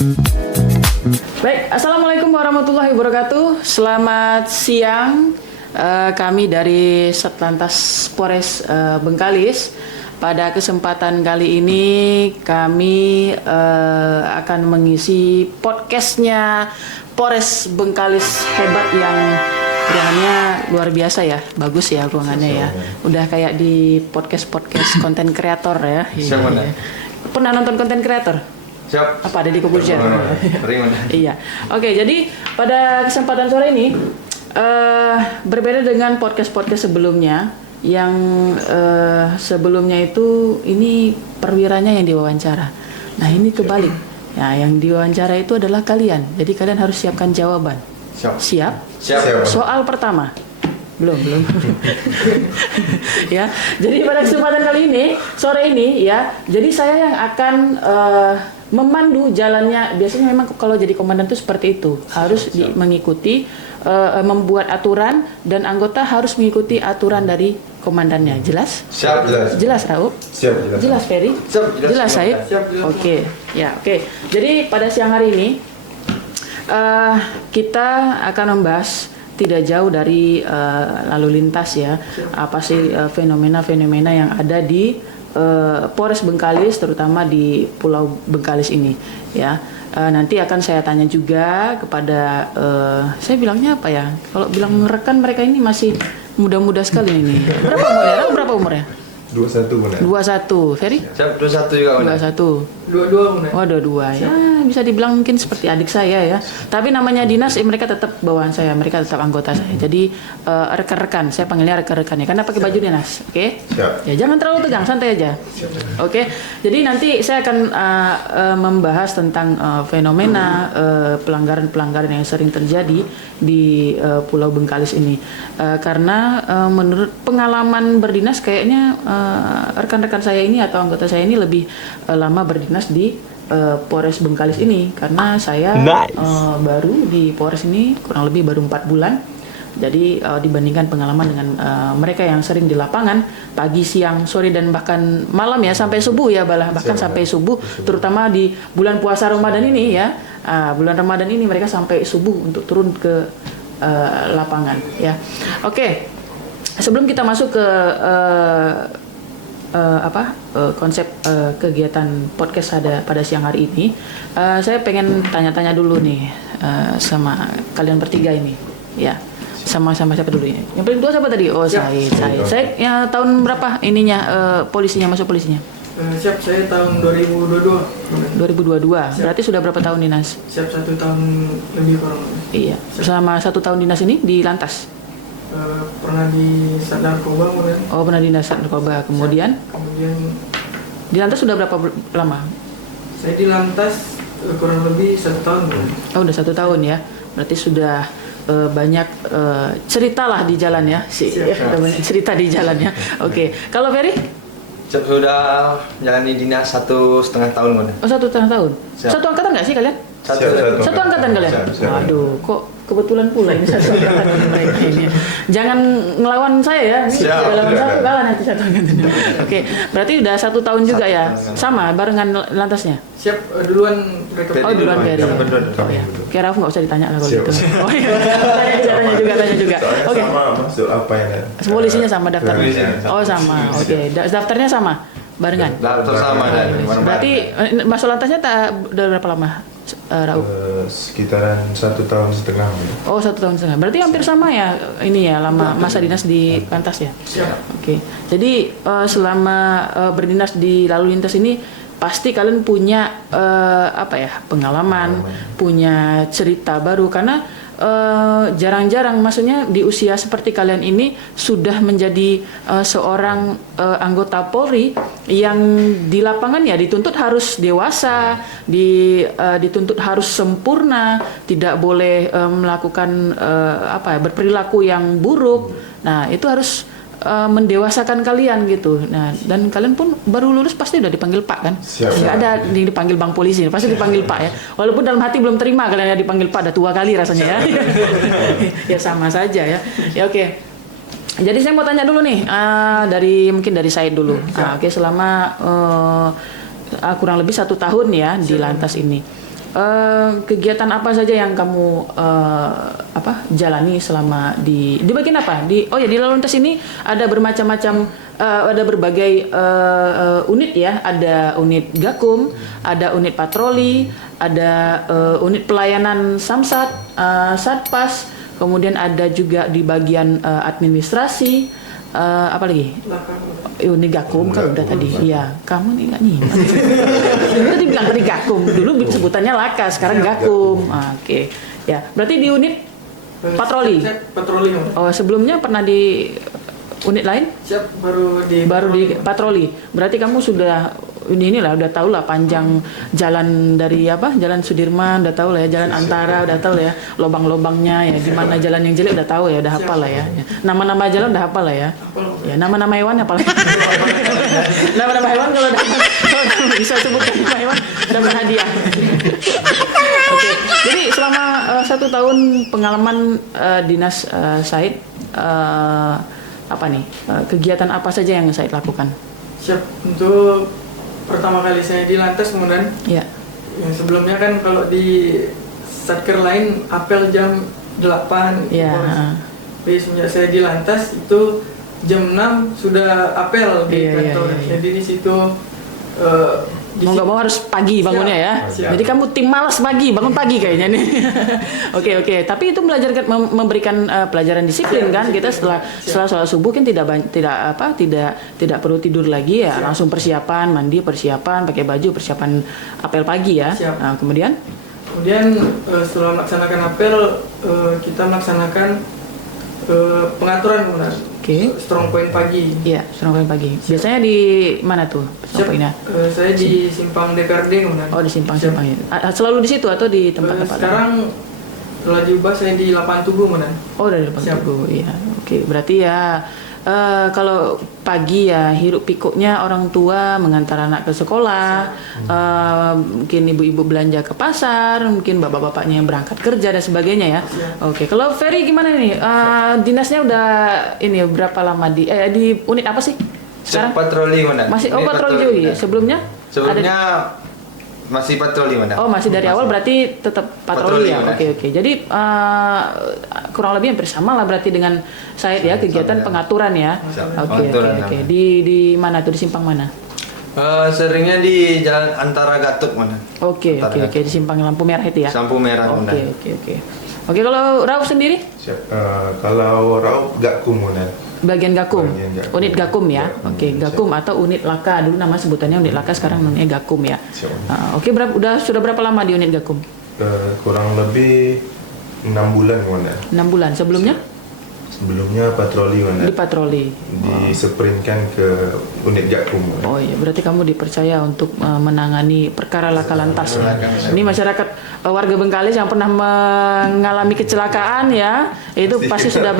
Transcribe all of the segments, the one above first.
Baik, Assalamualaikum warahmatullahi wabarakatuh. Selamat siang, kami dari Satlantas Polres Bengkalis. Pada kesempatan kali ini kami akan mengisi podcastnya Polres Bengkalis Hebat yang ruangannya luar biasa ya, bagus ya ruangannya ya. Udah kayak di podcast konten kreator ya. Pernah nonton konten kreator? Siap. Apa ada di Kobuja? Iya. Oke, jadi pada kesempatan sore ini berbeda dengan podcast sebelumnya yang sebelumnya itu ini perwiranya yang diwawancara. Nah, ini kebalik. Ya, yang diwawancara itu adalah kalian. Jadi kalian harus siapkan jawaban. Siap? Soal pertama. Belum. Ya. Jadi pada kesempatan kali ini, sore ini ya. Jadi saya yang akan memandu jalannya. Biasanya memang kalau jadi komandan itu seperti itu, harus mengikuti membuat aturan dan anggota harus mengikuti aturan dari komandannya. Jelas? Siap, jelas. Jelas, Raul? Siap, jelas. Jelas, Ferry? Siap, jelas. Jelas, Said? Siap, jelas. Oke. Ya, oke. Jadi pada siang hari ini kita akan membahas tidak jauh dari lalu lintas ya. Apa sih fenomena-fenomena yang ada di Polres Bengkalis, terutama di Pulau Bengkalis ini ya. Nanti akan saya tanya juga kepada saya bilangnya apa ya, kalau bilang rekan mereka ini masih muda-muda sekali ini. Berapa umurnya? 21 benar. 21, Ferry? Siap, 21 juga benar. 21. 22 benar. Oh, 22 ya, bisa dibilang mungkin seperti adik saya ya. Tapi namanya dinas, mereka tetap bawaan saya, mereka tetap anggota saya. Jadi rekan-rekan, saya panggilnya rekan-rekan ya, karena pakai baju dinas, oke? Siap. Ya jangan terlalu tegang, santai aja. Oke. Jadi nanti saya akan membahas tentang fenomena pelanggaran-pelanggaran yang sering terjadi di Pulau Bengkalis ini. Karena menurut pengalaman berdinas kayaknya rekan-rekan saya ini atau anggota saya ini lebih lama berdinas di Polres Bengkalis ini, karena saya baru di Polres ini kurang lebih baru 4 bulan. Jadi dibandingkan pengalaman dengan mereka yang sering di lapangan pagi, siang, sore dan bahkan malam ya, sampai subuh ya, bahkan sampai subuh, terutama di bulan puasa Ramadan ini ya. Bulan Ramadan ini mereka sampai subuh untuk turun ke lapangan ya. Oke. Sebelum kita masuk ke konsep kegiatan podcast pada siang hari ini, saya pengen tanya-tanya dulu nih sama kalian bertiga ini, ya. Sama siapa dulu ini? Yang paling tua siapa tadi? Oh, saya ya, tahun berapa ininya masuk polisinya? Siap, saya tahun 2022. 2022. Berarti sudah berapa tahun dinas? Siap, 1 tahun lebih kurang. Iya. Selama 1 tahun dinas ini di lantas? Pernah di Sat Narkoba kemudian. Oh, pernah di Sat Narkoba. Kemudian di lantas sudah berapa lama? Saya di lantas kurang lebih 1 tahun. Oh, udah 1 tahun ya. Berarti sudah banyak cerita lah di jalan ya. Banyak cerita di jalan ya. Oke. Kalau Ferry? Siap, sudah menjalani dinas 1,5 tahun benar. Oh, 1,5 tahun. Siap. Satu angkatan nggak sih kalian? Satu angkatan kalian? Siap. Waduh, kok kebetulan pula ini satu angkatan mereka ini. Jangan ngelawan saya ya. Dalam satu kalah nanti satu angkatan. Oke, berarti udah 1 tahun juga ya. Sama barengan lantasnya. Siap, duluan mereka. Oh, duluan Ferry. Oh ya. Kira aku nggak usah ditanya lah kalau gitu. Oh iya. Tanya juga. Oke. Masuk apa ya? Polisinya sama daftarnya. Polisinya. Oh, sama. Oke. Daftarnya sama. Barengan. Daftar sama dan Berarti masuk lantasnya udah berapa lama? Rauf? sekitaran 1,5 tahun. Oh, 1 tahun setengah. Berarti hampir sama ya ini ya, lama masa dinas di lantas ya. Siap. Oke. Jadi selama berdinas di lalu lintas ini pasti kalian punya pengalaman, punya cerita baru, karena jarang-jarang, maksudnya di usia seperti kalian ini sudah menjadi seorang anggota Polri yang di lapangan ya dituntut harus dewasa, dituntut harus sempurna, tidak boleh melakukan berperilaku yang buruk. Nah, itu harus mendewasakan kalian gitu. Nah, dan kalian pun baru lulus pasti udah dipanggil Pak kan? Nggak ada dipanggil Bang Polisi, pasti dipanggil Pak ya. Walaupun dalam hati belum terima kalian ya dipanggil Pak, udah tua kali rasanya ya. Ya sama saja ya. Ya oke. Jadi saya mau tanya dulu nih, mungkin dari Said dulu. Oke, selama kurang lebih 1 tahun ya di lantas ini. kegiatan apa saja yang kamu jalani selama di bagian apa? Di lalu lintas ini ada bermacam-macam, ada berbagai unit ya. Ada unit Gakum, ada unit patroli, ada unit pelayanan Samsat, Satpas, kemudian ada juga di bagian administrasi. Apa lagi? Unit Gakum kan udah tadi. Iya, kamu nih nggak nyimak. Tadi bilang tadi Gakum, dulu sebutannya Laka, sekarang Gakum. Oke. Ya, berarti di unit patroli. Patroli. Oh, sebelumnya pernah di unit lain? Siap, baru di patroli. Berarti kamu sudah inilah udah tahu lah panjang jalan dari Jalan Sudirman, udah tahu lah ya, jalan Antara udah tahu lah ya, lobang-lobangnya ya, gimana jalan yang jelek udah tahu ya, udah hafal lah ya. Nama-nama jalan udah hafal lah ya. Ya, nama-nama hewan hafal. Nama-nama hewan kalau bisa sebutkan nama hewan dapat hadiah. Oke. Jadi selama 1 tahun pengalaman dinas Said, kegiatan apa saja yang Said lakukan? Siap. Untuk pertama kali saya di lantas, kemudian ya. Yang sebelumnya kan kalau di satker lain apel jam 8 ya. Tapi semenjak saya di lantas itu jam 6 sudah apel di kantor. Jadi di situ mau nggak mau harus pagi bangunnya ya. Siap. Jadi kamu tim malas pagi, bangun pagi kayaknya nih. Oke. Tapi itu memberikan pelajaran disiplin kan. Kita setelah sholat subuh kan tidak perlu tidur lagi ya. Langsung persiapan, mandi, persiapan, pakai baju, persiapan apel pagi ya. Nah, kemudian setelah melaksanakan apel, kita melaksanakan pengaturan kemudian. Strong point pagi. Iya, strong point pagi. Biasanya di mana tuh strong point-nya? Saya di Simpang DKRD kemudian. Oh, di Simpang ya. Selalu di situ atau di tempat-tempat sekarang setelah diubah saya di Lapangan Tugu kemudian. Oh, dari Lapangan Tugu. Iya. Oke, berarti ya kalau pagi ya hiruk pikuknya orang tua mengantar anak ke sekolah, mungkin ibu-ibu belanja ke pasar, mungkin bapak-bapaknya yang berangkat kerja dan sebagainya ya. Oke, kalau Ferry gimana nih? Dinasnya udah berapa lama di unit apa sih? Sekarang patroli mana? Masih patroli. Sebelumnya masih patroli mana? Oh, masih dari awal berarti tetap patroli ya. Oke. Jadi kurang lebih hampir sama lah berarti dengan Said ya, kegiatan pengaturan ya. Oke. Di mana tuh, di simpang mana? Seringnya di Jalan Antara Gatuk mana? Oke, di simpang lampu merah itu ya. Lampu merah. Oke. Oke, kalau Rauf sendiri? Siap. Kalau Rauf Gakum mana? Bagian Gakum, unit Gakum ya. Oke, Gakum atau unit Laka, dulu nama sebutannya unit Laka, sekarang namanya Gakum ya. Oke, sudah berapa lama di unit Gakum? Kurang lebih 6 bulan mana? 6 bulan. Sebelumnya patroli mana? Di patroli. Diseprinkan ke unit Gakum. Oh iya, berarti kamu dipercaya untuk menangani perkara laka lantas ya. Ini masyarakat warga Bengkalis yang pernah mengalami kecelakaan ya, itu pasti sudah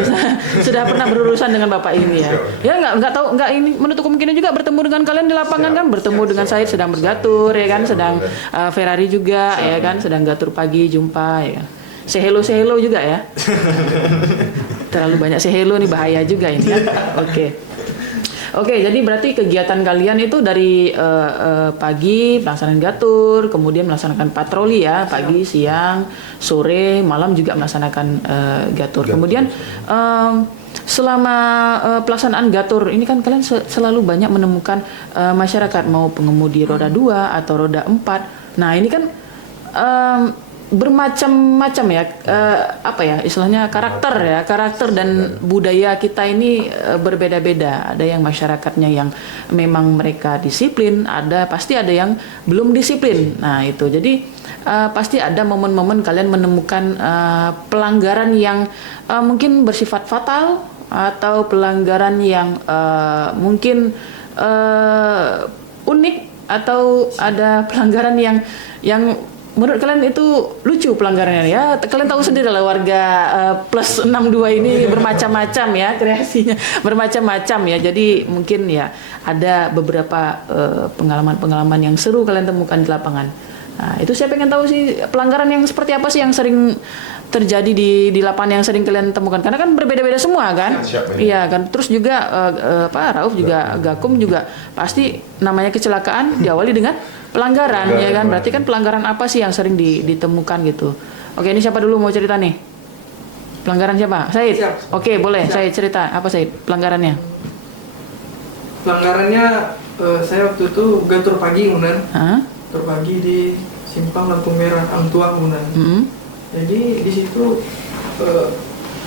pernah berurusan dengan Bapak ini ya. Ya nggak ini menutup kemungkinan juga bertemu dengan kalian di lapangan kan, bertemu dengan Said sedang bergatur ya kan, sedang Ferrari juga ya kan, sedang gatur pagi jumpa ya kan. Say hello juga ya. Terlalu banyak say hello nih bahaya juga ini ya. Oke, jadi berarti kegiatan kalian itu dari pagi pelaksanaan gatur, kemudian melaksanakan patroli ya, pagi, siang, sore, malam juga melaksanakan gatur. Kemudian selama pelaksanaan gatur ini kan kalian selalu banyak menemukan masyarakat mau pengemudi roda 2 atau roda 4. Nah, ini kan bermacam-macam ya, istilahnya karakter dan budaya kita ini berbeda-beda. Ada yang masyarakatnya yang memang mereka disiplin, pasti ada yang belum disiplin. Nah itu, jadi pasti ada momen-momen kalian menemukan pelanggaran yang mungkin bersifat fatal atau pelanggaran yang mungkin unik, atau ada pelanggaran yang menurut kalian itu lucu pelanggarannya ya. Kalian tahu sendiri lah warga plus 62 ini bermacam-macam ya, kreasinya bermacam-macam ya. Jadi mungkin ya ada beberapa pengalaman-pengalaman yang seru kalian temukan di lapangan. Nah, itu saya pengen tahu sih pelanggaran yang seperti apa sih yang sering terjadi di lapangan, yang sering kalian temukan, karena kan berbeda-beda semua kan. Iya kan. Terus juga Rauf juga Gakum juga pasti namanya kecelakaan diawali dengan pelanggaran ya kan. Berarti kan pelanggaran apa sih yang sering ditemukan gitu. Oke, ini siapa dulu mau cerita nih? Pelanggaran siapa? Said. Siap. Oke, boleh. Said cerita. Apa Said pelanggarannya? Pelanggarannya saya waktu itu gatur pagi kemudian. Hah? Gatur pagi di simpang lampu merah Angtua kemudian. Mm-mm. Jadi di situ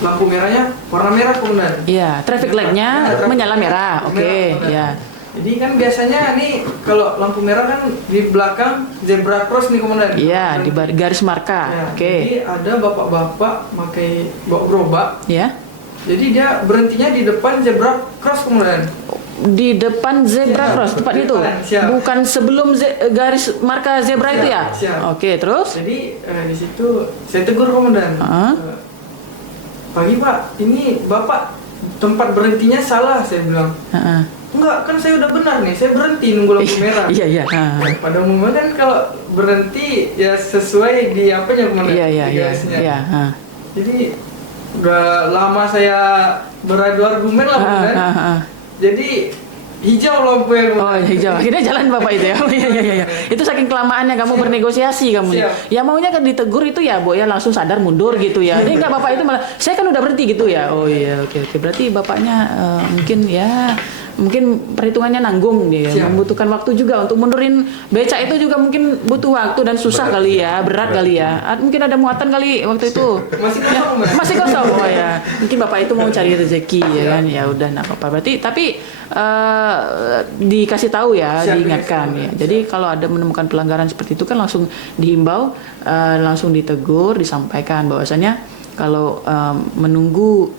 lampu merahnya warna merah kemudian. Iya, traffic light-nya menyala merah. Oke, ya. Jadi kan biasanya nih kalau lampu merah kan di belakang zebra cross nih kemudian. Iya, di garis marka. Ya, Oke. Jadi ada bapak-bapak pakai bawa gerobak. Ya. Jadi dia berhentinya di depan zebra cross kemudian. Di depan zebra Siap. cross tepat itu. Siap. Bukan sebelum garis marka zebra itu ya? Siap. Oke, terus? Jadi di situ saya tegur komandan. Pagi Pak, ini Bapak tempat berhentinya salah, saya bilang. Enggak, kan saya udah benar nih, saya berhenti nunggu lampu merah. Iya, iya. Ya, pada umumnya kan kalau berhenti ya sesuai di apanya komandan. Iya, iya, di iya. garisnya. Iya, Jadi udah lama saya beradu argumen lah komandan. Jadi hijau lampu yang Oh, hijau. Akhirnya jalan Bapak itu ya. Oh, iya, iya, iya. Itu saking kelamaannya kamu bernegosiasi kamu. Siap. Ya maunya kan ditegur itu ya, Bu, ya langsung sadar mundur gitu ya. Ini enggak Bapak itu malah saya kan udah berhenti gitu ya. Oh iya, oke oke. Berarti Bapaknya mungkin perhitungannya nanggung dia ya. Siap. Membutuhkan waktu juga untuk mundurin beca itu juga mungkin butuh waktu dan susah kali ya, berat kali ya. Mungkin ada muatan kali waktu itu. masih kosong, Mbak. Masih kosong. Oh ya. Mungkin Bapak itu mau cari rezeki ya kan. Ya udah enggak apa-apa. Berarti tapi dikasih tahu ya, Siap, diingatkan ya. Jadi kalau ada menemukan pelanggaran seperti itu kan langsung dihimbau, langsung ditegur, disampaikan bahwasanya kalau menunggu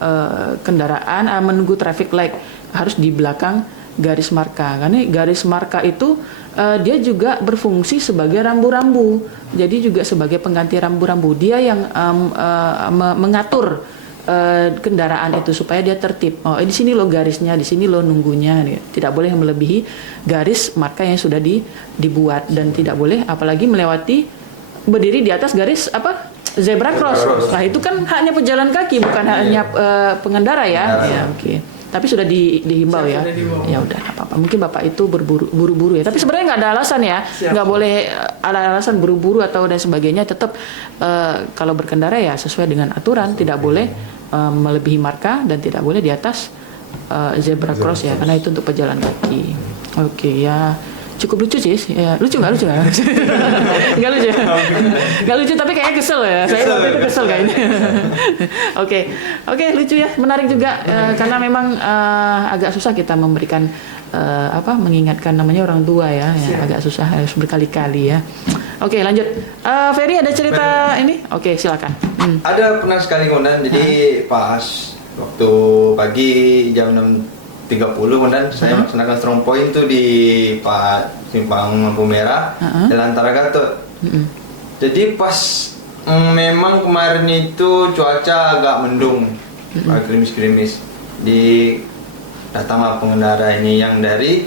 kendaraan, menunggu traffic light harus di belakang garis marka. Karena garis marka itu dia juga berfungsi sebagai rambu-rambu. Jadi juga sebagai pengganti rambu-rambu. Dia yang mengatur kendaraan itu supaya dia tertib. Oh, di sini lo garisnya, di sini lo nunggunya. Tidak boleh melebihi garis marka yang sudah dibuat dan tidak boleh apalagi melewati berdiri di atas garis zebra cross. Nah, itu kan haknya pejalan kaki bukan haknya pengendara ya. Ya, oke. Tapi sudah dihimbau ya. Ya udah apa-apa. Mungkin Bapak itu buru-buru ya. Tapi sebenarnya nggak ada alasan ya. Nggak boleh ada alasan buru-buru atau dan sebagainya. Tetap kalau berkendara ya sesuai dengan aturan. Tidak boleh melebihi marka dan tidak boleh di atas zebra cross ya. Karena itu untuk pejalan kaki. Oke ya. Cukup lucu sih, ya, lucu nggak? Nggak lucu, nggak lucu tapi kayaknya kesel ya. Saya waktu itu kesel kayaknya. Oke, lucu ya, menarik juga karena memang agak susah kita memberikan mengingatkan namanya orang tua ya, agak susah harus berkali-kali ya. Oke, lanjut. Ferry ada cerita ini? Oke, silakan. Ada pernah sekali komandan, jadi pas waktu pagi jam 6.30 kemudian saya melaksanakan strong point tuh di simpang lampu merah Jalan Antara Gatot. Jadi pas memang kemarin itu cuaca agak mendung, agak gerimis-gerimis. Datanglah pengendara ini yang dari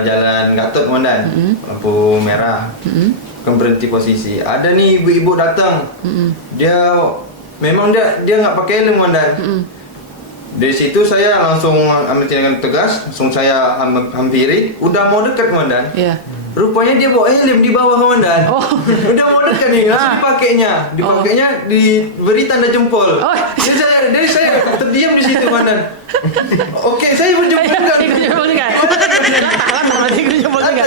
Jalan Gatot komandan, lampu merah, kan berhenti posisi. Ada nih ibu-ibu datang, dia nggak pakai helm komandan. Dari situ saya langsung ambil tindakan tegas, langsung saya hampiri, udah mau dekat komandan. Iya. Rupanya dia bawa helm di bawah komandan. Udah mau dekat nih, langsung dipakainya, diberi tanda jempol. Jadi saya terdiam di situ komandan. Oke, saya berjempol juga. Jempol juga. Berarti jempol juga.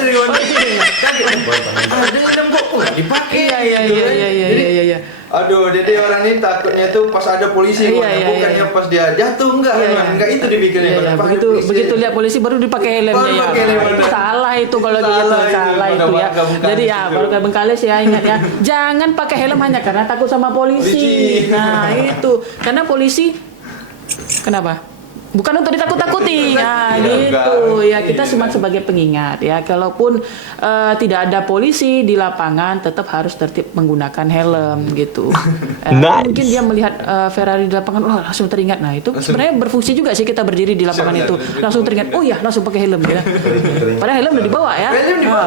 Dengan helm kok dipakai. Iya. Aduh, jadi orang ini takutnya tuh pas ada polisi, bukannya pas dia jatuh enggak itu dipikirnya. Begitu lihat polisi baru dipakai helmnya ya. Itu salah itu kalau gitu, salah itu ya. Jadi ya warga Bengkalis ya ingat ya, jangan pakai helm hanya karena takut sama polisi. Nah, itu. Karena polisi kenapa? Bukan untuk ditakut-takuti, ya gitu ya, kita cuma sebagai pengingat ya, kalaupun tidak ada polisi di lapangan tetap harus tertib menggunakan helm gitu. Mungkin dia melihat Ferrari di lapangan, langsung teringat. Nah itu sebenarnya berfungsi juga sih, kita berdiri di lapangan itu langsung teringat, oh ya langsung pakai helm ya. Padahal helm udah dibawa ya,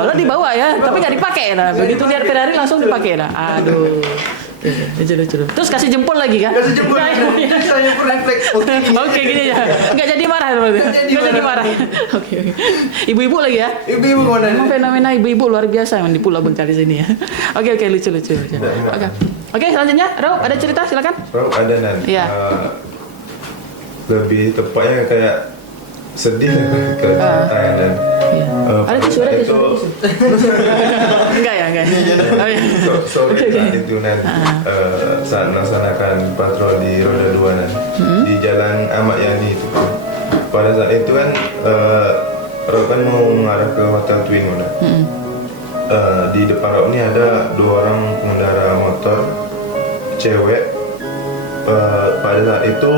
udah dibawa ya, tapi nggak dipakai lah. Begitu lihat Ferrari langsung dipakai lah. Aduh. Oke, lucu. Terus kasih jempol lagi kan? Kasih jempol. Saya pun refleks. Oke, gini ya. Nggak jadi marah berarti. Nggak jadi marah. Oke. Ibu-ibu lagi ya? Ibu-ibu mana? Memang fenomena ibu-ibu luar biasa yang di Pulau Bengkalis ini ya. Oke, lucu. Oke, selanjutnya Raup ada cerita silakan. Raup ada Nan. Iya. Lebih tepatnya kayak sedih kalau ceritanya dan Iya. Ada tisu. Enggak ya. Oh, iya. Sore saat itu Nan, saat melaksanakan patrol di roda 2 Nan, di Jalan Ahmad Yani itu. Pada saat itu kan Raup kan mau mengarah ke Hotel Twin Nan. Di depan Raup ini ada 2 orang pengendara motor cewek. Pada saat itu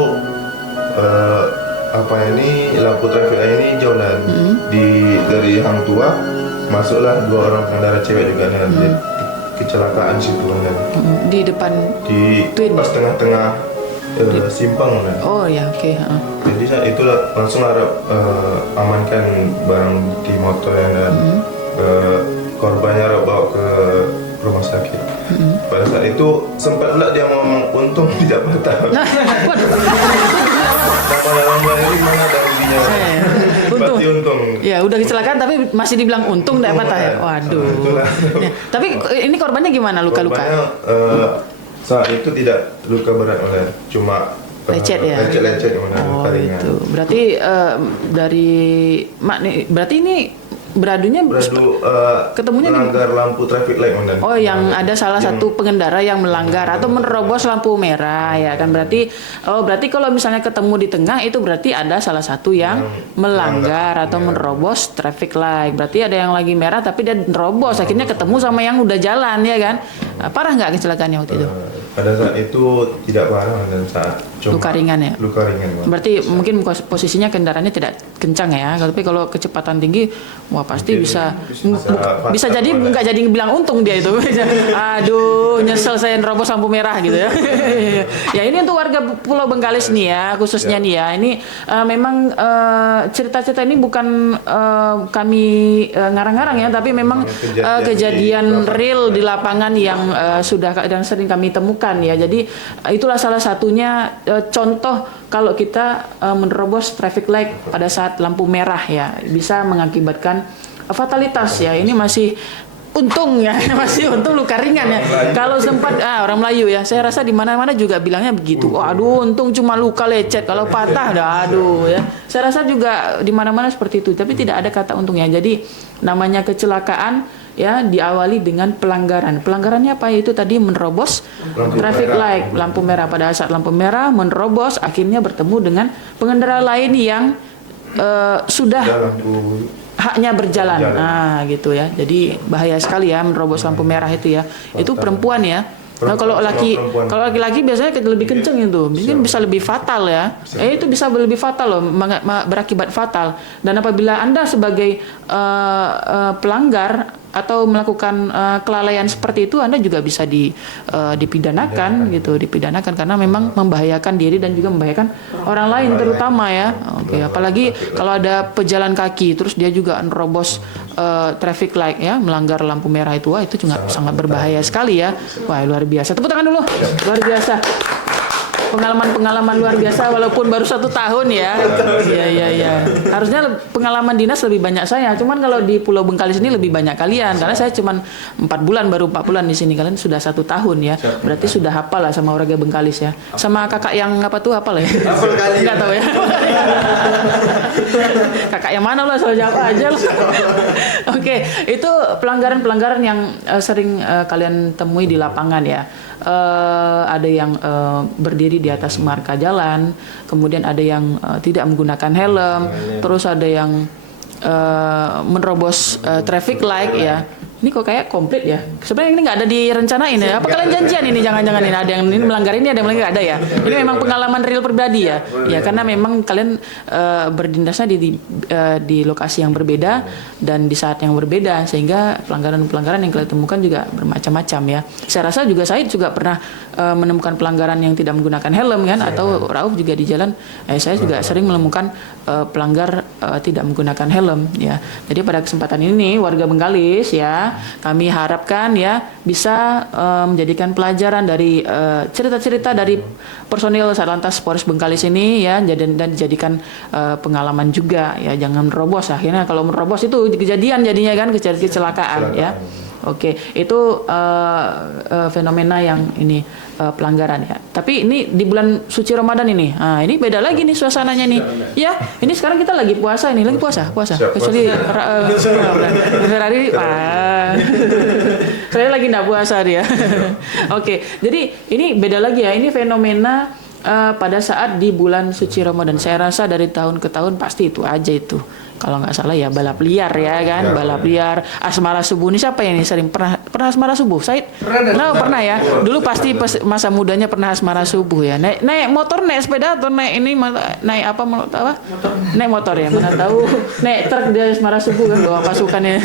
lampu traffic ini hijau dan dari hang tua masuklah 2 orang pengendara cewek juga dan kecelakaan situ dan di depan di Twin. pas tengah-tengah simpang dan. Oh ya, oke. Jadi saat itu langsung harap amankan barang di motor dan korbannya harap bawa ke rumah sakit. Pada saat itu sempat pula dia ngomong untung tidak patah. Nama ini mana ada ruginya? Pasti untung. Ya udah kecelakaan tapi masih dibilang untung tidak patah ya. Waduh. Ya, tapi ini korbannya gimana luka-luka? Korbannya saat itu tidak luka berat oleh cuma lecet ya. Lecet luka ringan. Itu. Berarti berarti ini beradunya ketemunya melanggar lampu traffic light Ondan. Oh, yang ada salah satu pengendara yang melanggar atau menerobos lampu merah ya kan, berarti kalau misalnya ketemu di tengah itu berarti ada salah satu yang melanggar atau menerobos traffic light. Berarti ada yang lagi merah tapi dia nerobos, akhirnya ketemu sama yang udah jalan ya kan. Parah nggak kecelakaannya waktu itu? Pada saat itu tidak parah dan saat luka ringan ya. Luka ringan. Berarti mungkin posisinya kendaraannya tidak kencang ya. Tapi kalau kecepatan tinggi, wah pasti bisa jadi nggak jadi bilang untung dia itu. Aduh, nyesel saya nerobos lampu merah gitu ya. Ya ini untuk warga Pulau Bengkalis nih ya, khususnya nih ya. Ini memang cerita-cerita ini bukan kami ngarang-ngarang ya, tapi memang kejadian real di lapangan yang sudah dan sering kami temukan ya. Jadi itulah salah satunya contoh kalau kita menerobos traffic light pada saat lampu merah ya, bisa mengakibatkan fatalitas ya. Ini masih untung ya, masih untung luka ringan ya. Kalau sempat orang Melayu ya, saya rasa di mana-mana juga bilangnya begitu. Aduh, untung cuma luka lecet, kalau patah aduh ya. Saya rasa juga di mana-mana seperti itu, tapi tidak ada kata untungnya. Jadi namanya kecelakaan ya diawali dengan pelanggaran. Pelanggarannya apa? Itu tadi menerobos traffic light, lampu merah. Pada saat lampu merah menerobos, akhirnya bertemu dengan pengendara lain yang sudah haknya berjalan. Nah, gitu ya. Jadi bahaya sekali ya menerobos lampu merah itu ya. Itu perempuan ya. Nah, kalau laki-laki biasanya lebih kenceng itu, mungkin bisa lebih fatal ya. Itu bisa lebih fatal loh, berakibat fatal. Dan apabila Anda sebagai pelanggar atau melakukan kelalaian seperti itu, Anda juga bisa dipidanakan gitu, dipidanakan karena memang membahayakan diri dan juga membahayakan orang lain terutama ya. Oke, apalagi kalau ada pejalan kaki terus dia juga nerobos traffic light ya, melanggar lampu merah itu, wah itu juga sangat berbahaya sekali ya. Wah, luar biasa. Tepuk tangan dulu. Luar biasa. Pengalaman luar biasa walaupun baru 1 tahun ya. Iya. Harusnya pengalaman dinas lebih banyak saya. Cuman kalau di Pulau Bengkalis ini lebih banyak kalian karena saya cuman 4 bulan di sini. Kalian sudah 1 tahun ya. Berarti sudah hafal lah sama warga Bengkalis ya. Sama kakak yang apa tuh hafal ya? Hafal kali. Enggak tahu ya. Kakak yang mana lah, soal jawab aja lah. Oke, itu pelanggaran-pelanggaran yang sering kalian temui di lapangan ya. Ada yang berdiri di atas marka jalan, kemudian ada yang tidak menggunakan helm, terus ada yang menerobos traffic light ya. Ini kok kayak komplit ya. Sebenarnya ini nggak ada direncanain ya. Apa kalian janjian ini? Jangan-jangan ini ada yang ini melanggar ini, ada yang melanggar, ada ya. Ini memang pengalaman real pribadi ya. Ya karena memang kalian berdinasnya di lokasi yang berbeda dan di saat yang berbeda, sehingga pelanggaran-pelanggaran yang kalian temukan juga bermacam-macam ya. Saya rasa juga Said juga pernah menemukan pelanggaran yang tidak menggunakan helm kan, atau Rauf juga di jalan. Saya juga sering menemukan pelanggar tidak menggunakan helm ya. Jadi pada kesempatan ini warga Bengkalis ya, fenomena, kami harapkan ya bisa menjadikan pelajaran dari cerita-cerita dari personil Satlantas Polres Bengkalis ini ya, dan dijadikan pengalaman juga ya, jangan merobos. Akhirnya kalau merobos itu kejadian jadinya kan, kecelakaan ya. Oke, itu fenomena yang ini pelanggaran ya. Tapi ini di bulan suci Ramadan ini. Nah, ini beda lagi nih suasananya nih. Ya, ini sekarang kita lagi puasa ini, lagi puasa. Kecuali Ferrari saya lagi enggak puasa dia. Oke, jadi ini beda lagi ya. Ini fenomena pada saat di bulan suci Ramadan. Saya rasa dari tahun ke tahun pasti itu aja itu. Kalau nggak salah ya balap liar ya kan, balap liar, asmara subuh. Ini siapa yang sering pernah asmara subuh? Said? Pernah ya. Dulu pasti masa mudanya pernah asmara subuh ya. Naik motor, naik sepeda atau naik ini naik apa? Naik motor ya. Mana tahu naik truk dia asmara subuh kan, bawa pasukannya.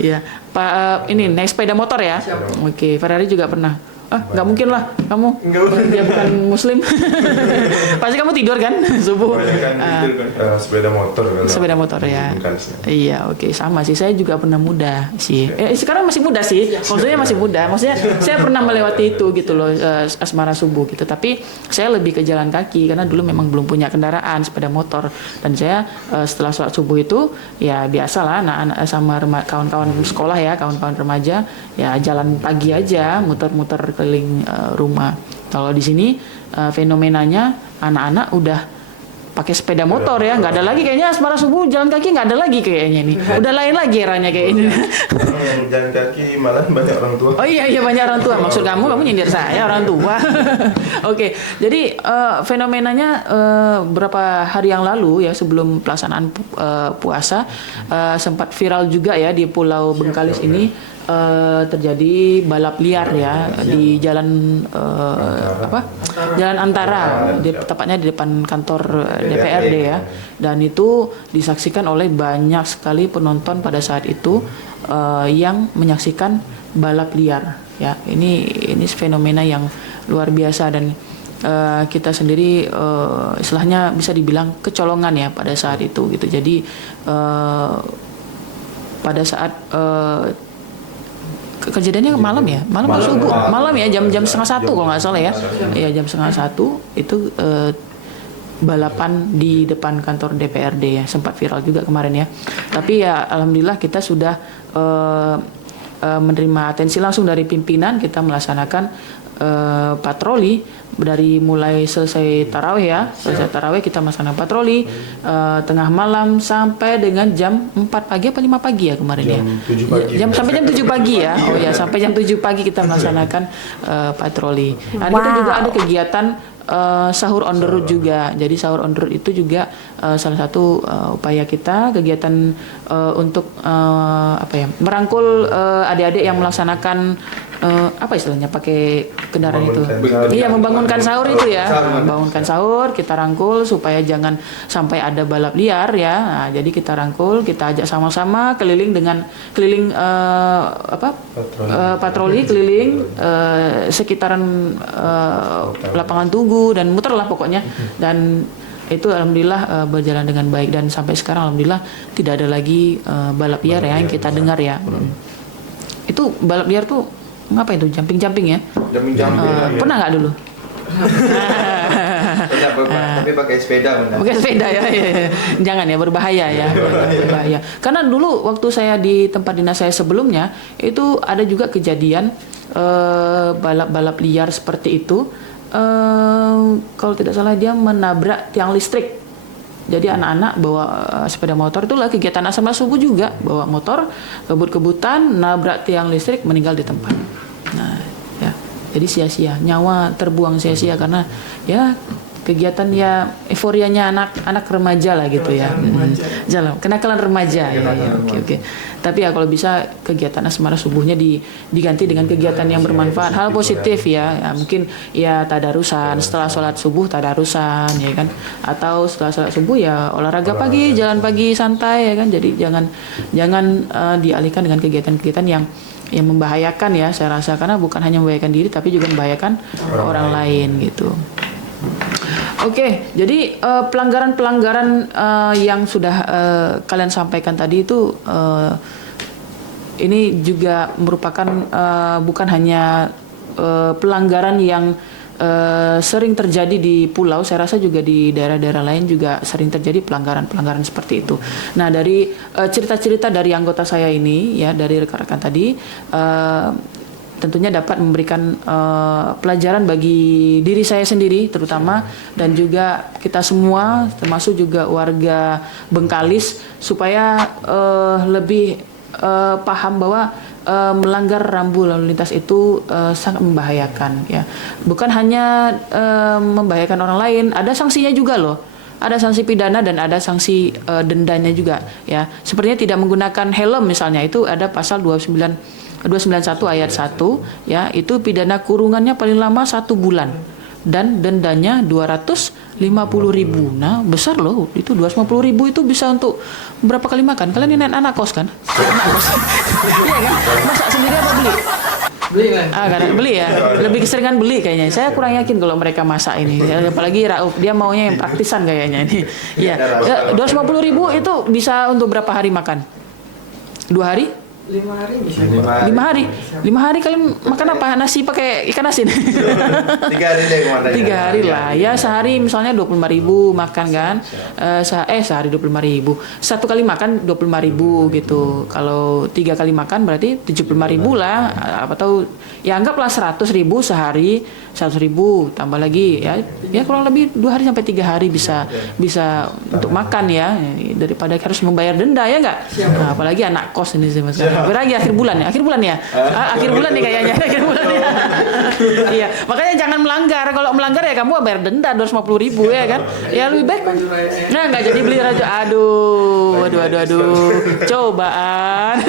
Iya. Pak ini naik sepeda motor ya. Oke, Ferrari juga pernah. Nggak mungkin lah, kamu dia bukan muslim. Pasti kamu tidur kan subuh. Sepeda motor kan. Sepeda motor ya. Iya, oke, sama sih, saya juga pernah muda sih. Sekarang masih muda sih, maksudnya masih muda. Maksudnya saya pernah melewati itu gitu loh, asmara subuh gitu. Tapi saya lebih ke jalan kaki karena dulu memang belum punya kendaraan sepeda motor. Dan saya setelah sholat subuh itu ya biasalah anak-anak sama kawan-kawan sekolah ya, kawan-kawan remaja ya jalan pagi aja, muter-muter keliling rumah. Kalau di sini fenomenanya anak-anak udah pakai sepeda motor ya, nggak ada lagi kayaknya asmara subuh jalan kaki, nggak ada lagi kayaknya nih. Udah lain lagi eranya kayaknya. Yang jalan kaki malah banyak orang tua. Oh iya banyak orang tua. Maksud kamu nyindir saya orang tua. Oke, jadi fenomenanya beberapa hari yang lalu ya sebelum pelaksanaan puasa sempat viral juga ya di Pulau Bengkalis ini. Terjadi balap liar ya di jalan Jalan Antara, tepatnya di depan kantor DPRD ya, dan itu disaksikan oleh banyak sekali penonton pada saat itu yang menyaksikan balap liar ya. Ini fenomena yang luar biasa dan kita sendiri istilahnya bisa dibilang kecolongan ya pada saat itu gitu. Jadi pada saat kejadiannya malam ya, malam ya, jam 1:30 kalau nggak salah ya, jam 1:30 itu balapan di depan kantor DPRD ya, sempat viral juga kemarin ya. Tapi ya alhamdulillah kita sudah menerima atensi langsung dari pimpinan, kita melaksanakan patroli dari mulai selesai tarawih ya, kita melaksanakan patroli tengah malam sampai dengan jam 4 pagi apa 5 pagi ya kemarin ya. Sampai jam 7 pagi ya. Oh ya, sampai jam 7 pagi kita melaksanakan patroli. Dan kita juga ada kegiatan sahur on the road juga. Jadi sahur on the road itu juga salah satu upaya kita, kegiatan untuk merangkul adik-adik yang melaksanakan apa istilahnya pakai kendaraan itu. Iya, membangunkan sahur itu ya. Membangunkan sahur, kita rangkul supaya jangan sampai ada balap liar ya. Nah, jadi kita rangkul, kita ajak sama-sama keliling patroli keliling sekitaran lapangan Tugu dan muter lah pokoknya. Dan itu alhamdulillah berjalan dengan baik dan sampai sekarang alhamdulillah tidak ada lagi balap liar ya yang kita dengar ya. Itu balap liar tuh ngapa itu jumping ya? Pernah nggak dulu? Tapi pakai sepeda. Pakai sepeda ya. Jangan ya, berbahaya ya. Berbahaya. Karena dulu waktu saya di tempat dinas saya sebelumnya itu ada juga kejadian balap liar seperti itu. Kalau tidak salah dia menabrak tiang listrik. Jadi anak-anak bawa sepeda motor, itulah kegiatan asmara subuh juga, bawa motor kebut-kebutan nabrak tiang listrik, meninggal di tempat. Nah ya, jadi sia-sia, nyawa terbuang sia-sia karena ya kegiatan ya euforianya anak remaja lah gitu ya. Jalan kenakalan remaja ya. Oke. Tapi ya kalau bisa kegiatan asmara subuhnya diganti dengan kegiatan yang bermanfaat, hal positif ya. Mungkin ya tadarusan setelah sholat subuh, tadarusan ya kan, atau setelah sholat subuh ya olahraga pagi, jalan pagi santai ya kan. Jadi jangan dialihkan dengan kegiatan-kegiatan yang membahayakan ya, saya rasa, karena bukan hanya membahayakan diri tapi juga membahayakan orang lain gitu. Oke, jadi pelanggaran-pelanggaran yang sudah kalian sampaikan tadi itu ini juga merupakan bukan hanya pelanggaran yang sering terjadi di pulau, saya rasa juga di daerah-daerah lain juga sering terjadi pelanggaran-pelanggaran seperti itu. Nah, dari cerita-cerita dari anggota saya ini, ya, dari rekan-rekan tadi, tentunya dapat memberikan pelajaran bagi diri saya sendiri terutama, dan juga kita semua termasuk juga warga Bengkalis, supaya lebih paham bahwa melanggar rambu lalu lintas itu sangat membahayakan, ya. Bukan hanya membahayakan orang lain, ada sanksinya juga loh. Ada sanksi pidana dan ada sanksi dendanya juga, ya. Sepertinya tidak menggunakan helm misalnya, itu ada pasal 291 ayat 1, ya, itu pidana kurungannya paling lama 1 bulan dan dendanya 250.000. Nah, besar loh, itu 250.000 itu bisa untuk berapa kali makan? Kalian ini anak kos kan? Anak kos. Iya kan? Masak sendiri apa beli? Beli kan? Kadang beli ya. Lebih keseringan beli kayaknya. Saya kurang yakin kalau mereka masak ini. Apalagi Rauf, dia maunya yang praktisan kayaknya ini. Iya. 250.000 itu bisa untuk berapa hari makan? 2 hari? 5 hari bisa. 5 hari. 5 hari kalian makan apa? Nasi pakai ikan asin? 3 hari deh komandan. 3 hari lah. Ya sehari misalnya 25.000 makan kan. Sehari 25.000. 1 kali makan 25.000 gitu. Kalau 3 kali makan berarti 75.000 lah. Atau ya anggaplah 100.000 sehari. 100.000 tambah lagi ya kurang lebih 2 hari sampai 3 hari bisa untuk makan, ya, daripada harus membayar denda, ya nggak? Nah, apalagi anak kos ini sih mas. Apalagi akhir bulan nih kayaknya akhir bulan ya. Iya, makanya jangan melanggar. Kalau melanggar ya kamu bayar denda 250.000, ya kan? Ya lebih baik. Nah, nggak jadi beli raja. Aduh, cobaan.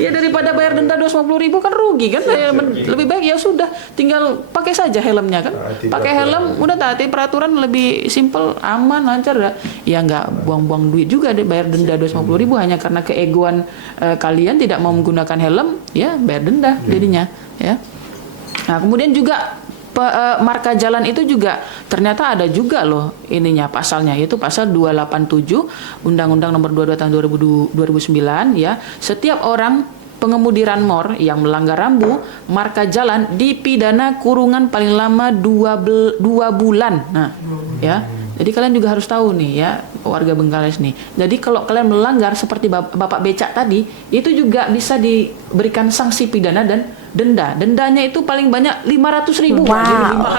Ya daripada bayar denda 250.000 kan rugi kan? Lebih baik ya sudah, tinggal pakai saja helmnya kan. Pakai helm, udah taati peraturan, lebih simple, aman, lancar ya. Ya nggak buang-buang duit juga deh bayar denda 250.000 hanya karena keegoan kalian tidak mau menggunakan helm, ya bayar denda jadinya, ya. Nah, kemudian juga marka jalan itu juga ternyata ada juga loh ininya pasalnya, yaitu pasal 287 Undang-Undang Nomor 22 tahun 2009, ya. Setiap orang pengemudi ranmor yang melanggar rambu marka jalan dipidana kurungan paling lama 2 bulan. Nah, ya. Jadi kalian juga harus tahu nih, ya, warga Bengkalis nih. Jadi kalau kalian melanggar seperti Bapak Becak tadi, itu juga bisa diberikan sanksi pidana dan denda. Dendanya itu paling banyak 500.000. Wow.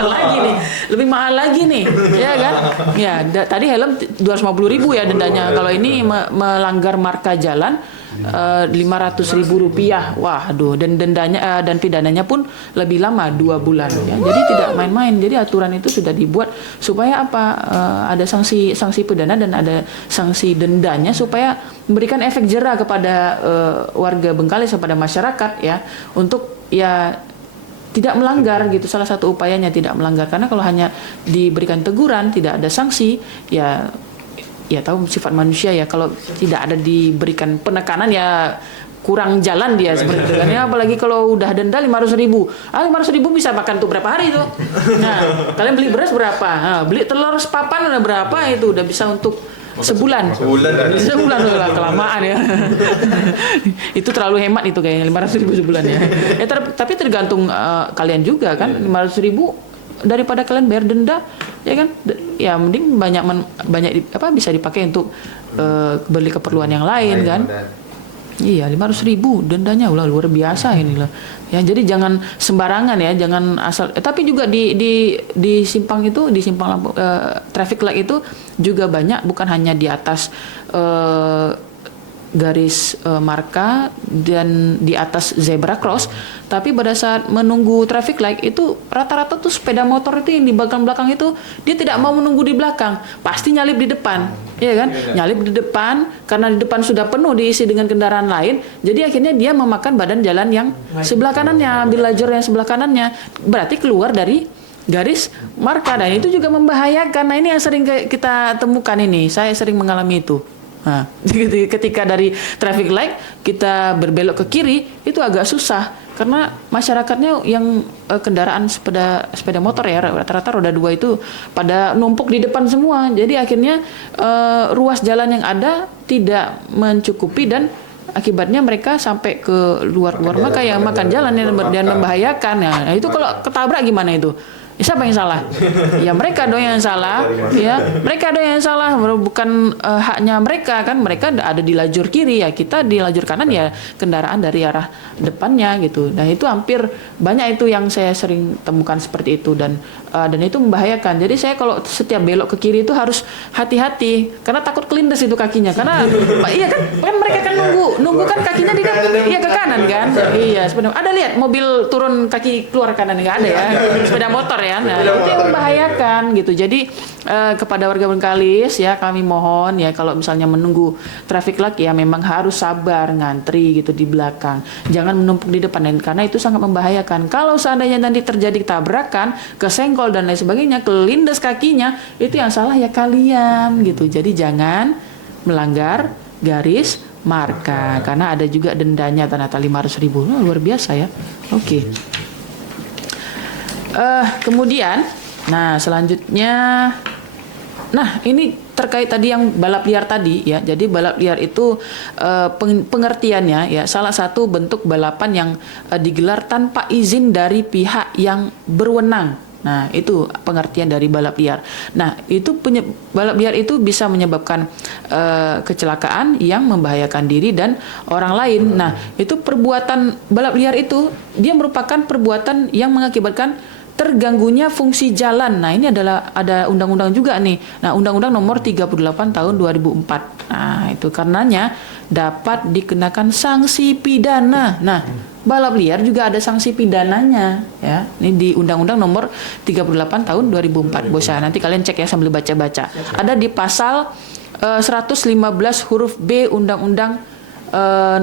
Jadi lebih mahal lagi nih, ya kan? Ya, tadi helm 250.000 ya dendanya. Kalau ini melanggar marka jalan 500.000 rupiah. Waduh, dan dendanya dan pidananya pun lebih lama 2 bulan, ya. Jadi tidak main-main. Jadi aturan itu sudah dibuat supaya apa? Ada sanksi pidana dan ada sanksi dendanya supaya memberikan efek jera kepada warga Bengkalis, kepada masyarakat, ya, untuk ya tidak melanggar gitu. Salah satu upayanya tidak melanggar, karena kalau hanya diberikan teguran tidak ada sanksi, ya tahu sifat manusia ya, kalau tidak ada diberikan penekanan ya kurang jalan dia seperti itu kan, ya. Apalagi kalau udah denda 500.000. 500.000 bisa makan tuh berapa hari tuh. Nah, kalian beli beras berapa? Nah, beli telur sepapan udah berapa, itu udah bisa untuk sebulan udah kelamaan ya. Itu terlalu hemat itu kayaknya 500.000 sebulan ya. Tapi tergantung kalian juga kan. 500.000 daripada kalian bayar denda, ya kan, ya mending banyak bisa dipakai untuk beli keperluan yang lain kan. Iya, 500.000 dendanya, luar biasa ini loh. Ya, jadi jangan sembarangan ya, jangan asal. Tapi juga di simpang itu, di simpang lampu traffic light itu juga banyak, bukan hanya di atas garis marka dan di atas zebra cross, tapi pada saat menunggu traffic light itu rata-rata tuh sepeda motor itu yang di belakang itu dia tidak mau menunggu di belakang, pasti nyalip di depan, ya kan? Nyalip di depan karena di depan sudah penuh diisi dengan kendaraan lain, jadi akhirnya dia memakan badan jalan yang sebelah kanannya, ambil lajur yang sebelah kanannya, berarti keluar dari garis marka, dan itu juga membahayakan. Nah, ini yang sering kita temukan ini, saya sering mengalami itu. Nah, ketika dari traffic light kita berbelok ke kiri itu agak susah karena masyarakatnya yang kendaraan sepeda motor ya, rata-rata roda 2 itu pada numpuk di depan semua. Jadi akhirnya ruas jalan yang ada tidak mencukupi dan akibatnya mereka sampai ke luar maka yang makan jalan dan membahayakan. Nah, itu kalau ketabrak gimana itu? Siapa yang salah? Ya mereka dong yang salah, ya mereka dong yang salah, bukan haknya mereka kan, mereka ada di lajur kiri ya, kita di lajur kanan ya kendaraan dari arah depannya gitu. Dan itu hampir banyak itu yang saya sering temukan seperti itu dan itu membahayakan. Jadi saya kalau setiap belok ke kiri itu harus hati-hati karena takut kelindes itu kakinya karena iya kan mereka kan nunggu kan kakinya iya ke kanan kan, iya sebenarnya ada lihat mobil turun kaki keluar kanan nggak ada ya, sepeda motor ya. Nah, itu yang membahayakan gitu. Jadi kepada warga Bengkalis ya kami mohon ya kalau misalnya menunggu traffic light ya memang harus sabar ngantri gitu di belakang. Jangan menumpuk di depan karena itu sangat membahayakan. Kalau seandainya nanti terjadi tabrakan, kesenggol dan lain sebagainya, kelindes kakinya, itu yang salah ya kalian gitu. Jadi jangan melanggar garis marka karena ada juga dendanya ternyata 500.000. Luar biasa ya. Oke. Kemudian, nah selanjutnya, nah ini terkait tadi yang balap liar tadi ya. Jadi balap liar itu pengertiannya ya salah satu bentuk balapan yang digelar tanpa izin dari pihak yang berwenang. Nah itu pengertian dari balap liar. Nah itu balap liar itu bisa menyebabkan kecelakaan yang membahayakan diri dan orang lain. Nah itu perbuatan balap liar itu dia merupakan perbuatan yang mengakibatkan terganggunya fungsi jalan. Nah, ini ada undang-undang juga nih. Nah, Undang-Undang Nomor 38 Tahun 2004. Nah, itu karenanya dapat dikenakan sanksi pidana. Nah, balap liar juga ada sanksi pidananya ya. Ini di Undang-Undang Nomor 38 Tahun 2004. Bosya, nanti kalian cek ya sambil baca-baca. Ada di pasal 115 huruf B Undang-Undang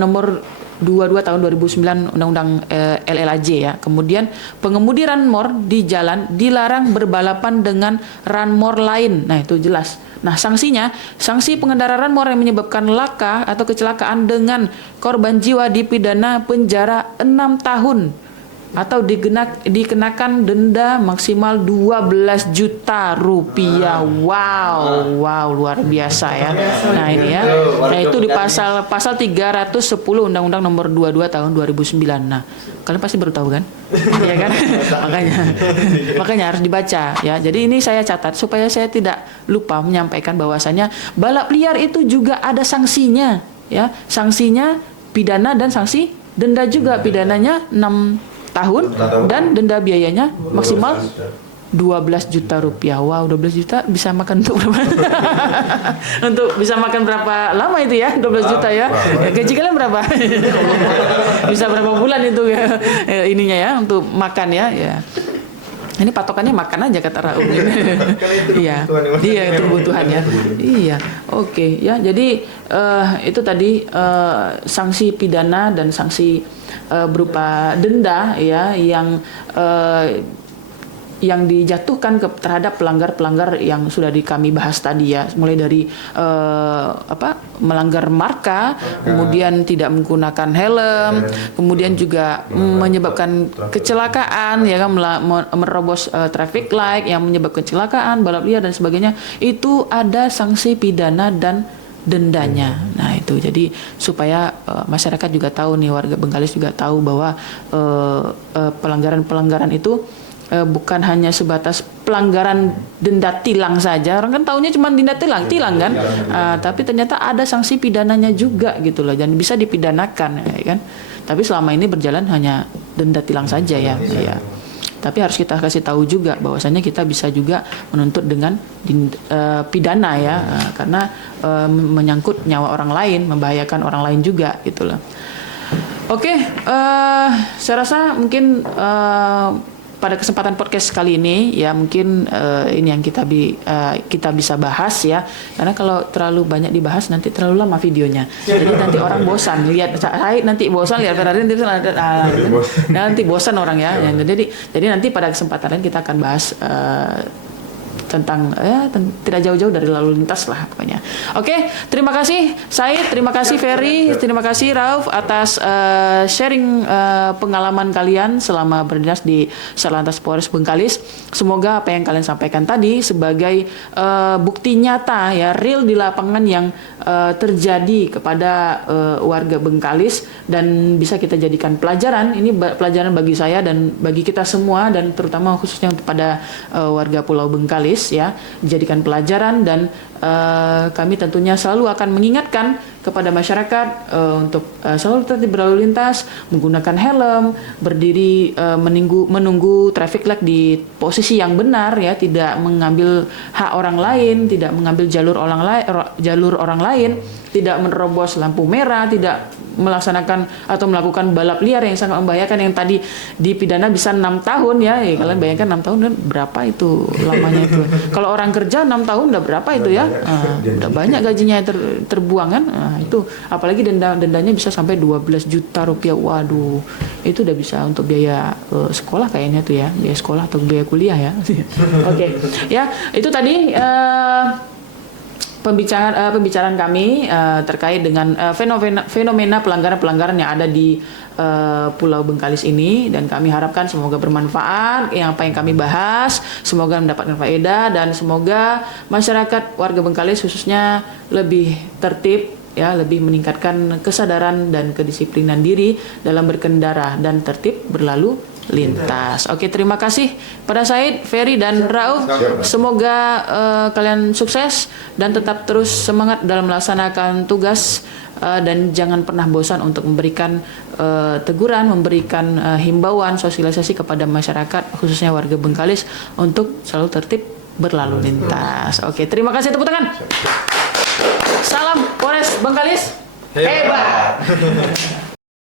Nomor 22 tahun 2009 Undang-Undang LLAJ ya. Kemudian pengemudi ranmor di jalan dilarang berbalapan dengan ranmor lain. Nah, itu jelas. Nah, sanksi pengendara ranmor yang menyebabkan laka atau kecelakaan dengan korban jiwa dipidana penjara 6 tahun atau dikenakan denda maksimal 12 juta rupiah. Wow, luar biasa ya. Nah, ini ya. Nah, itu di pasal 310 Undang-Undang Nomor 22 tahun 2009. Nah, kalian pasti baru tahu kan? Iya kan? Makanya harus dibaca ya. Jadi ini saya catat supaya saya tidak lupa menyampaikan bahwasanya balap liar itu juga ada sanksinya ya. Sanksinya pidana dan sanksi denda juga. Pidananya 6 tahun dan denda biayanya maksimal 12 juta rupiah. Wow, 12 juta bisa makan untuk berapa? Untuk bisa makan berapa lama itu ya? 12 juta ya. Gaji kalian berapa? Bisa berapa bulan itu ya? Ininya ya untuk makan ya. Ini patokannya makan aja kata Raul. Iya, itu kebutuhan ya. Iya, oke ya. Jadi itu tadi sanksi pidana dan sanksi berupa denda ya yang dijatuhkan terhadap pelanggar-pelanggar yang sudah kami bahas tadi ya, mulai dari melanggar marka, kemudian tidak menggunakan helm, kemudian juga menyebabkan kecelakaan ya kan, menerobos traffic light yang menyebabkan kecelakaan, balap liar dan sebagainya. Itu ada sanksi pidana dan dendanya. Nah itu jadi supaya masyarakat juga tahu nih, warga Bengkalis juga tahu bahwa pelanggaran-pelanggaran itu bukan hanya sebatas pelanggaran denda tilang saja. Orang kan taunya cuma denda tilang kan, tapi ternyata ada sanksi pidananya juga gitu loh, dan bisa dipidanakan ya kan. Tapi selama ini berjalan hanya denda tilang saja ya. Tapi harus kita kasih tahu juga bahwasanya kita bisa juga menuntut dengan pidana ya, karena menyangkut nyawa orang lain, membahayakan orang lain juga gitu loh. Oke, saya rasa mungkin pada kesempatan podcast kali ini ya mungkin ini yang kita bisa bahas ya, karena kalau terlalu banyak dibahas nanti terlalu lama videonya, jadi nanti orang bosan lihat saya, nanti bosan lihat Ferrari, nanti bosan orang ya. Jadi nanti pada kesempatan lain kita akan bahas tentang tidak jauh-jauh dari lalu lintas lah pokoknya. Oke, terima kasih Said, terima kasih Ferry, terima kasih Rauf atas sharing pengalaman kalian selama berdinas di Satlantas Polres Bengkalis. Semoga apa yang kalian sampaikan tadi sebagai bukti nyata ya, real di lapangan yang terjadi kepada warga Bengkalis dan bisa kita jadikan pelajaran. Ini pelajaran bagi saya dan bagi kita semua, dan terutama khususnya kepada warga Pulau Bengkalis ya, dijadikan pelajaran. Dan kami tentunya selalu akan mengingatkan kepada masyarakat untuk selalu tertib berlalu lintas, menggunakan helm, berdiri menunggu traffic light di posisi yang benar ya, tidak mengambil hak orang lain, tidak mengambil jalur orang lain, tidak menerobos lampu merah, tidak melaksanakan atau melakukan balap liar yang sangat membahayakan, yang tadi dipidana bisa 6 tahun ya. Kalian bayangkan 6 tahun dan berapa itu lamanya itu. Kalau orang kerja 6 tahun udah berapa itu ya? Udah banyak gajinya terbuang kan? Itu apalagi dendanya bisa sampai 12 juta rupiah. Waduh, itu udah bisa untuk biaya sekolah kayaknya tuh ya, biaya sekolah atau biaya kuliah ya. Oke. Ya, itu tadi pembicaraan kami terkait dengan fenomena pelanggaran-pelanggaran yang ada di Pulau Bengkalis ini, dan kami harapkan semoga bermanfaat apa yang kami bahas, semoga mendapatkan faedah, dan semoga masyarakat warga Bengkalis khususnya lebih tertib ya, lebih meningkatkan kesadaran dan kedisiplinan diri dalam berkendara dan tertib berlalu lintas. Oke, terima kasih pada Said, Ferry, dan Rauf. Semoga kalian sukses dan tetap terus semangat dalam melaksanakan tugas, dan jangan pernah bosan untuk memberikan teguran, memberikan himbauan, sosialisasi kepada masyarakat khususnya warga Bengkalis untuk selalu tertib berlalu lintas. Oke, terima kasih, tepuk tangan. Salam Polres Bengkalis hebat.